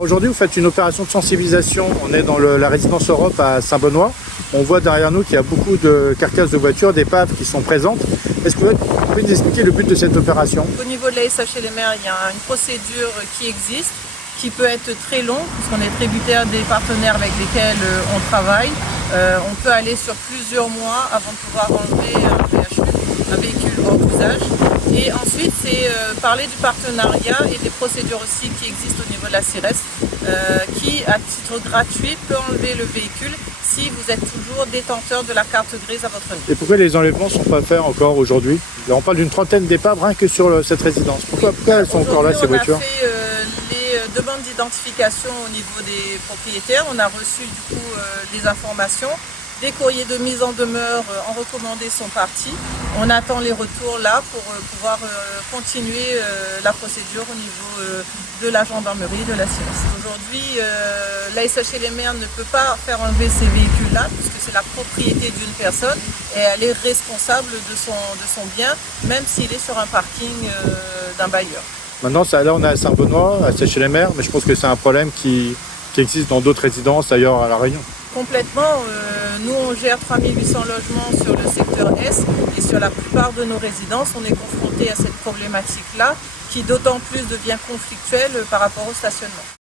Aujourd'hui, vous faites une opération de sensibilisation. On est dans la résidence Europe à Saint-Benoît. On voit derrière nous qu'il y a beaucoup de carcasses de voitures, d'épaves qui sont présentes. Est-ce que vous pouvez nous expliquer le but de cette opération? Au niveau de la SHLMR, il y a une procédure qui existe, qui peut être très longue, puisqu'on est tributaire des partenaires avec lesquels on travaille. On peut aller sur plusieurs mois avant de pouvoir enlever un VHU, un véhicule hors d'usage. Et ensuite, c'est parler du partenariat et des procédures aussi qui existent au niveau de la CIRES, qui, à titre gratuit, peut enlever le véhicule si vous êtes toujours détenteur de la carte grise à votre nom. Et pourquoi les enlèvements ne sont pas faits encore aujourd'hui? Là, on parle d'une trentaine d'épaves rien que sur cette résidence. Pourquoi elles sont encore là, ces voitures? On a fait les demandes d'identification au niveau des propriétaires. On a reçu du coup des informations. Des courriers de mise en demeure en recommandé sont partis. On attend les retours là pour pouvoir continuer la procédure au niveau de la gendarmerie, de la CIRES. Aujourd'hui, la SHLMR ne peut pas faire enlever ces véhicules-là puisque c'est la propriété d'une personne et elle est responsable de son bien, même s'il est sur un parking d'un bailleur. Maintenant, là, on est à Saint-Benoît, à SHLMR, mais je pense que c'est un problème qui existe dans d'autres résidences ailleurs à La Réunion. Complètement. Nous, on gère 3800 logements sur le secteur Est et sur la plupart de nos résidences, on est confronté à cette problématique-là qui d'autant plus devient conflictuelle par rapport au stationnement.